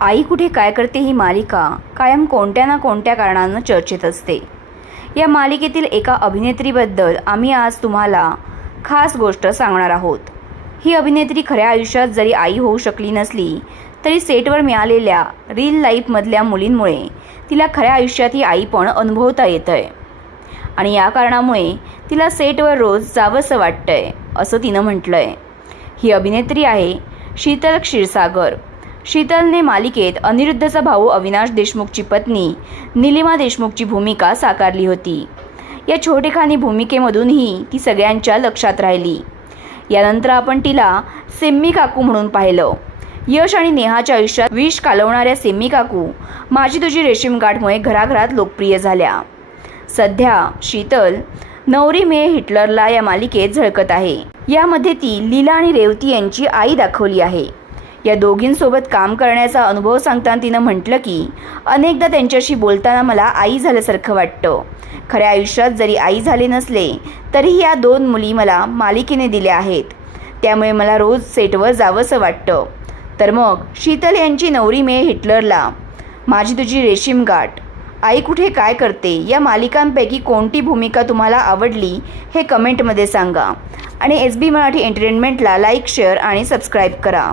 आई कुठे काय करते ही मालिका कायम कोणत्या ना कोणत्या कारणानं चर्चेत असते। या मालिकेतील एका अभिनेत्रीबद्दल आम्ही आज तुम्हाला खास गोष्ट सांगणार आहोत। ही अभिनेत्री खऱ्या आयुष्यात जरी आई होऊ शकली नसली तरी सेटवर मिळालेल्या रिअल लाईफमधल्या मुलींमुळे तिला खऱ्या आयुष्यात ही आई पण अनुभवता येतंय आणि या कारणामुळे तिला सेटवर रोज जावंसं वाटतंय असं तिनं म्हटलंय। ही अभिनेत्री आहे शीतल क्षीरसागर। शीतलने मालिकेत अनिरुद्धचा भाऊ अविनाश देशमुखची पत्नी निलिमा देशमुखची भूमिका साकारली होती। या छोटेखानी भूमिकेमधूनही ती सगळ्यांच्या लक्षात राहिली। यानंतर आपण तिला सिम्मी काकू म्हणून पाहिलं। यश आणि नेहाच्या आयुष्यात विष कालवणाऱ्या सिम्मी काकू माझी तुझी रेशीम गाठमुळे घराघरात लोकप्रिय झाल्या। सध्या शीतल नवरी मे हिटलरला या मालिकेत झळकत आहे। यामध्ये ती लीला आणि रेवती यांची आई दाखवली आहे। या दोघींसोबत काम करण्याचा अनुभव सांगताना तिनं म्हटलं की अनेकदा त्यांच्याशी बोलताना मला आई झाल्यासारखं वाटतं। खऱ्या आयुष्यात जरी आई झाले नसले तरी या दोन मुली मला मालिकेने दिल्या आहेत, त्यामुळे मला रोज सेटवर जावंसं वाटतं। तर मग शीतल यांची नवरी मे हिटलरला, माझी तुझी रेशीम गाठ, आई कुठे काय करते या मालिकांपैकी कोणती भूमिका तुम्हाला आवडली हे कमेंटमध्ये सांगा आणि SB मराठी एंटरटेनमेंटला लाईक, शेअर आणि सबस्क्राईब करा।